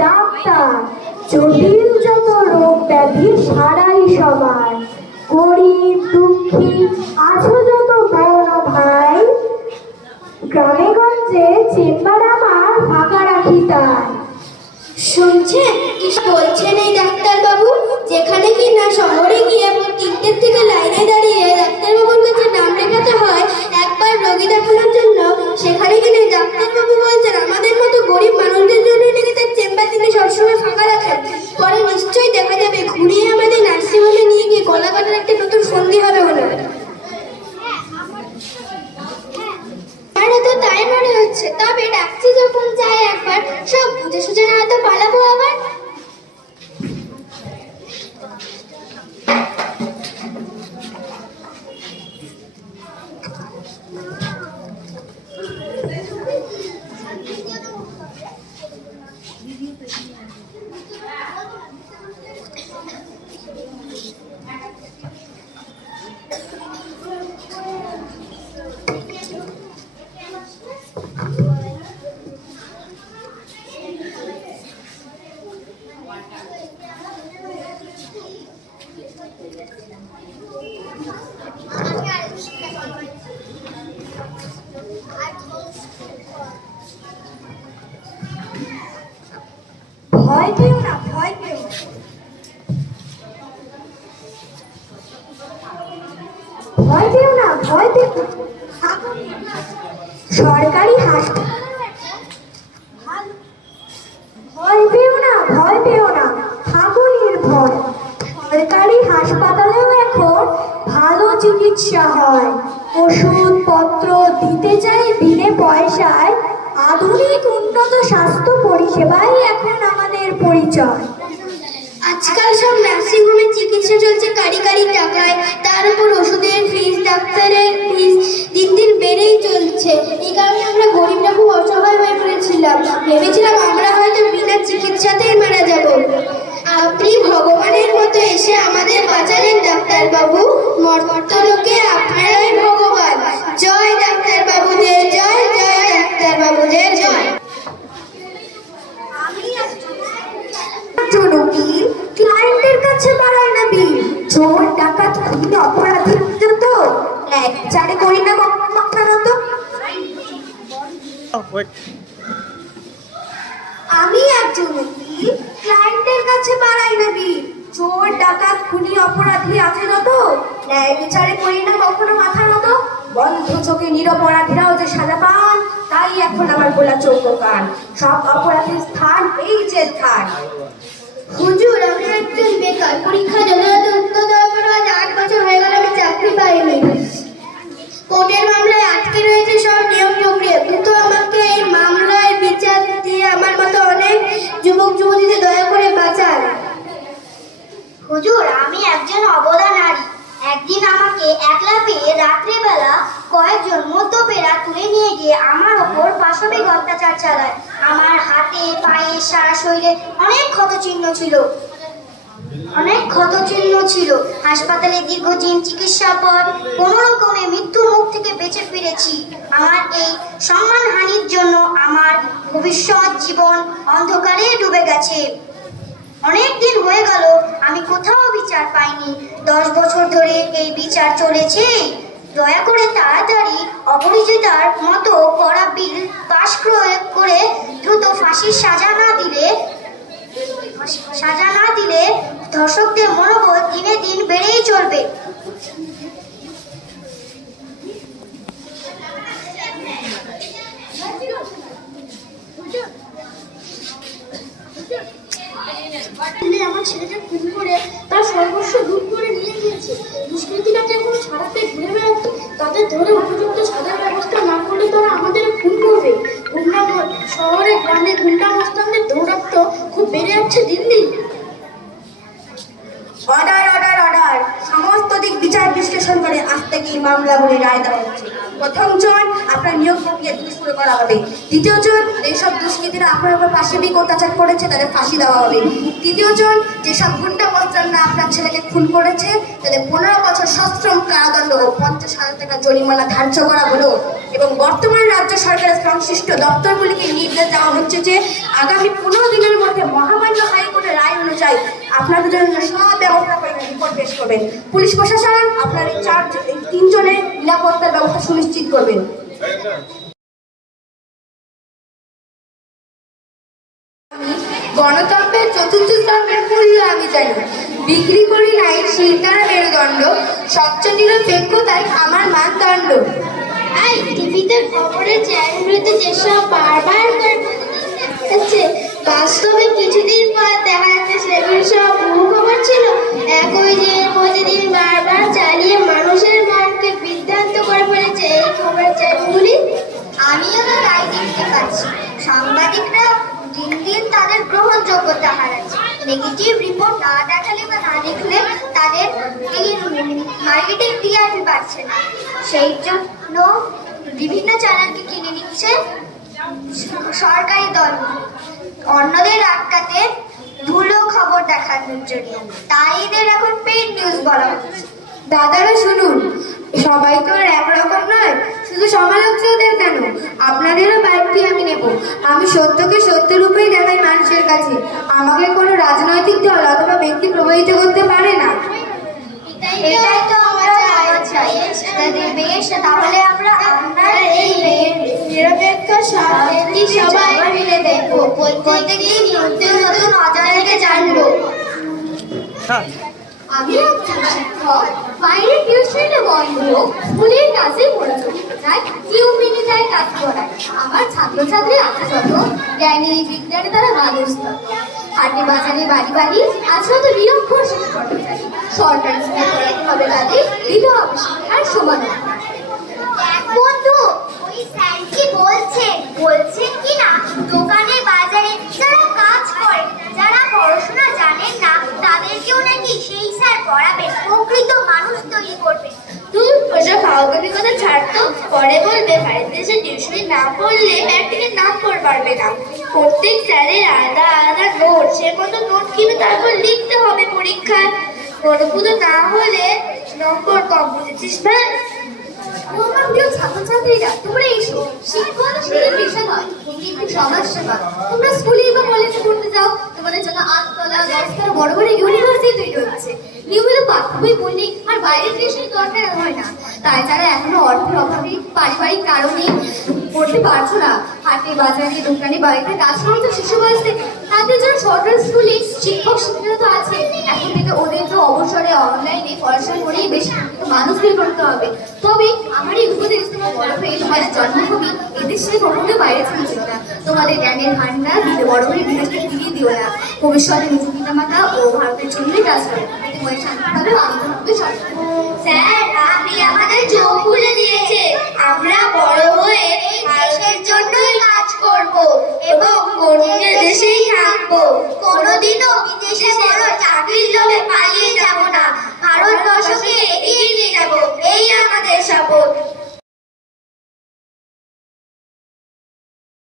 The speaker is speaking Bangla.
ডাক্তার, জটিল যত রোগ ব্যাধি সারাই সবার। গরিব দুঃখী আছো যত বোন ও ভাই, গ্রামে গঞ্জে চেম্বার আমার ফাঁকা রাখি তাই। শুনছেন কি বলছেন এই ডাক্তারবাবু? যেখানে কি না শহরে গিয়ে 3টের থেকে লাইনে দাঁড়িয়ে ডাক্তারবাবুর কাছে নাম লেখাতে হয় একবার রোগী দেখানোর জন্য, সেখানে কিনে ডাক্তারবাবু বলছেন আমাদের মতো গরিব মানুষদের জন্য নাকি তার চেম্বার তিনি সবসময় ফাঁকা রাখেন। পরে নিশ্চয়ই দেখা যাবে ঘুরিয়ে আমাদের নার্সিংহোমে নিয়ে গিয়ে গলা কাটার একটা নতুন সন্ধি হবে হলো। তো তাই মনে হচ্ছে, তবে ডাকছি যখন যাই একবার সব বুঝে সুঝে না তো পালাবো আবার। ভয় পেও না, ভয় পেও না, ভয় পেও না, ভয় পেও না। সরকারি হাসপাতাল, ভয় পেও না, ভয় পেও না, থাকো নির্ভয়। সরকারি হাসপাতালেও এখন ভালো চিকিৎসা হয়, ওষুধপত্র দিতে চাই বিনে পয়সায়। আধুনিক উন্নত স্বাস্থ্য পরিষেবাই এখন আমাদের পরিচয়। আজকাল সব নার্সিংহোমে চিকিৎসা চলছে কারি কারি টাকায়, তার উপর ওষুধের ফিস, ডাক্তারের ফিস দিন দিন বেড়েই চলছে। এই কারণে আমরা গরিবরা খুব অসহায় হয়ে পড়েছিলাম, ভেবেছিলাম আমরা হয়তো বিনা চিকিৎসাতেই মারা যাব। আপনি ভগবানের মতো এসে আমাদের বাঁচালেন ডাক্তারবাবু, মর্তলোকে আপনারাই ভগবান। জয় ডাক্তারবাবুদের জয়, জয় ডাক্তারবাবুদের জয়। ক্লায়েন্টের কাছে বাড়াই না বিল, চোর ডাকাত খুনি অপরাধী তো এক চারে করি না মাত্রানত। আমি একজন উকিল, ক্লায়েন্টের কাছে বাড়াই না বিল, চোর ডাকাত খুনি অপরাধী আছে যত ন্যায় বিচারে করি না কখনো মাথা নত। বন্ধ চোখে নিরপরাধীরাও যে সাজা পান, তাই এখন আমার বলা চৌকো কান। সব অপরাধীর স্থান এই জেলখান। হুজুর, আমি একজন বেকার, পরীক্ষা যথাযথ উত্তর দেওয়ার পর আজ 8 বছর হয়ে গেল আমি চাকরি পাইনি। কোর্টের মামলায় আটকে রয়েছে সব নিয়ম প্রক্রিয়া, কিন্তু আমাকে এই মামলায় বিচার দিয়ে আমার মতো অনেক যুবক যুবতীদের দয়া করে বাঁচান। হুজুর, আমি একজন অবলা নারী। একদিন আমাকে একলা পেয়ে রাত্রেবেলা কয়েকজন মদ্যপেরা তুলে নিয়ে গিয়ে আমার ওপর পাশবিক অত্যাচার চালায়। আমার হাতে পায়ে সারা শরীরে অনেক ক্ষতচিহ্ন ছিল। হাসপাতালে দীর্ঘদিন চিকিৎসার পর কোনো রকমে মৃত্যুর মুখ থেকে বেঁচে ফিরেছি। আমার এই সম্মানহানির জন্য আমার ভবিষ্যৎ জীবন অন্ধকারে ডুবে গেছে। অনেক দিন হয়ে গেল আমি কোথাও বিচার পাইনি। 10 বছর ধরে এই বিচার চলেছে। দয়া করে তাড়াতাড়ি অপরাজিতার মতো কড়া বিল পাশ করে দ্রুত ফাঁসির সাজা না দিলে ধর্ষকদের মনোবল দিনে দিন বেড়েই চলবে। আমার ছেলেকে খুন করে তার সর্বস্ব দূর করে নিয়ে গিয়েছে। দুষ্কৃতীরা যেগুলো ছাড়াতে ঘুরে বেড়াতো, তাদের ধরে উপযুক্ত সাজার ব্যবস্থা না করলে তারা আমাদের খুন করবে। শহরে গ্রামে গুন্ডা মস্তানদের দৌরাত্ম্য খুব বেড়ে যাচ্ছে দিন দিন। Order, order, order. সমস্ত দিক বিচার বিশ্লেষণ করে আজ থেকে মামলা বলে রায় দেওয়া হচ্ছে। প্রথম জন, আপনার নিয়োগ প্রক্রিয়া দুষ্প্রয়োগ করা হবে। দ্বিতীয় জন, যেসব দুষ্কৃতীরা আপনার উপর পাশবিক অত্যাচার করেছে তাদের ফাঁসি দেওয়া হবে। তৃতীয় জন, যেসব গুন্ডা মস্তানরা আপনার ছেলেকে খুন করেছে তাদের 15 বছর সশ্রম কারাদণ্ড ও 50,000 টাকা জরিমানা ধার্য করা হলো। এবং বর্তমান রাজ্য সরকারের সংশ্লিষ্ট দপ্তরগুলিকে নির্দেশ দেওয়া হচ্ছে যে আগামী 15 দিনের মধ্যে তাই আপনাদের জন্য সব ব্যবস্থা করে রিপোর্ট পেশ করবেন। পুলিশ প্রশাসন আপনার এই 3 জনের নিরাপত্তার ব্যবস্থা সুনিশ্চিত করবেন। গণতন্ত্রের চতুর্থ স্তম্ভের মূল্য আমি জানি, বিক্রি করি নাই শিরদার মেরুদণ্ড, স্বচ্ছ নিরপেক্ষতাই আমার মানদণ্ড। এই টিভিতে খবরের চ্যানেলগুলিতে যেসব বারবার করে বাস্তবে কিছুদিন পর দেখা যাচ্ছে সেগুলো সব ভুয়ো খবর ছিল। একই যে প্রতিদিন বারবার চালিয়ে মানুষের মনকে বিভ্রান্ত করে ফেলেছে এই খবরের চ্যানেলগুলি। আমিও তো তাই দেখতে পাচ্ছি, সাংবাদিকরা দিন দিন তাদের গ্রহণযোগ্যতা হারাচ্ছে। নেগেটিভ রিপোর্ট না দেখালে বা না দেখলে তাদের মার্কেটিং টিআরপি পাচ্ছে না, সেই জন্য বিভিন্ন চ্যানেলকে কিনে নিচ্ছে সরকারি দল, অন্যদের আটকাতে ধুলো খবর দেখানোর জন্য। তাই এদের এখন পেইড নিউজ বলা হচ্ছে। দাদারা শুনুন, সবাই তো আর একরকম নয়, শুধু সমালোচকদের কেন, আপনাদেরও বাইকটি আমি নেব। আমি সত্যকে সত্য রূপেই দেখাই মানুষের কাছে, আমাকে কোনো রাজনৈতিক দল অথবা ব্যক্তি প্রভাবিত করতে পারে না। এটাই তো আমরা চাই। বেশ, তাহলে আমরা আপনার এই নিরপেক্ষ সত্যি সবাই মিলে দেখবো, প্রত্যেকদিন নতুন নতুন অজানাকে জানবো। আমি একজন শিক্ষক, বাইরে টিউশনে বন্ধ, স্কুলের কাছে মনোযোগ চাই, কেউ মেনে যায় কাজ করায়। আমার ছাত্রছাত্রী আছে যত, জ্ঞানী বিজ্ঞানী তারা মানুষ তত। হাটে বাজারে বাড়ি বাড়ি আছে হয়তো নিরক্ষর শিশু কর্মচারী। সরকারি স্কুলে পড়াতে হবে তাদের, দিতে হবে শিক্ষার সমান অধিকার। বন্ধু, ওই স্যার কি বলছেন কি না, দোকানে বাজারে যারা কাজ করে, যারা পড়াশোনা জানেন না, তাদেরকেও নাকি সেই স্যার পড়াবেন, প্রকৃত মানুষ তৈরি করবে। তুই ওসব ফাউকামি কথা ছাড়তো, পরে বলবে বাড়িতে এসে টিউশনি না পড়লে প্র্যাকটিক্যাল নাম্বার পারবে না। প্রত্যেক স্যারের আলাদা আলাদা নোট, সে মতো নোট কিনে তারপর লিখতে হবে পরীক্ষায়। পরীক্ষা না হলে নম্বর কম, বুঝেছিস ভাই? আমার প্রিয় ছাত্রছাত্রীরা, তোমরা এসো, শিক্ষা শুধু পেশা নয়, কিন্তু সমাজ সেবা। তোমরা স্কুলে বা কলেজে পড়তে যাও, তোমাদের জন্য 8তলা 10তলা বড় বড় ইউনিভার্সিটি তৈরি হচ্ছে। নিয়মিত পাঠ্য বই পড়লে আর বাইরের টিউশনের দরকার হয় না। তাই যারা এখনো অর্থের অভাবে পারিবারিক কারণে পড়তে পারছো না, হাটে বাজারে দোকানে বাড়িতে কাজ করছো শিশু বয়স থেকে, তাদের জন্য সরকারি স্কুলে শিক্ষক শিক্ষিকা তো আছে। এখন থেকে ওদের তো অবসরে অনলাইনে পড়াশোনা করেই বেশি মানুষ বের করতে হবে। তবে আমার এই উপদেশ, তোমার বড় হয়ে তোমাদের জন্মভূমি এদের সাথে কখনো বাইরে ছিল না। তোমাদের জ্ঞানের ভান্ডার বড় হয়ে বিদেশকে ফিরিয়ে দিও না। ভবিষ্যতে নিজের পিতা মাতা ও ভারতের জন্যই কাজ করো, তোমার শান্তিভাবে আমি সরকার। স্যার, আপনি আমাদের চোখ খুলে দিয়েছে। আমরা বড় হয়ে দেশের জন্যই কাজ করব এবং গরিবের দেশেই থাকবো। কোনোদিনও বিদেশে বড় চাকরির লোভে পালিয়ে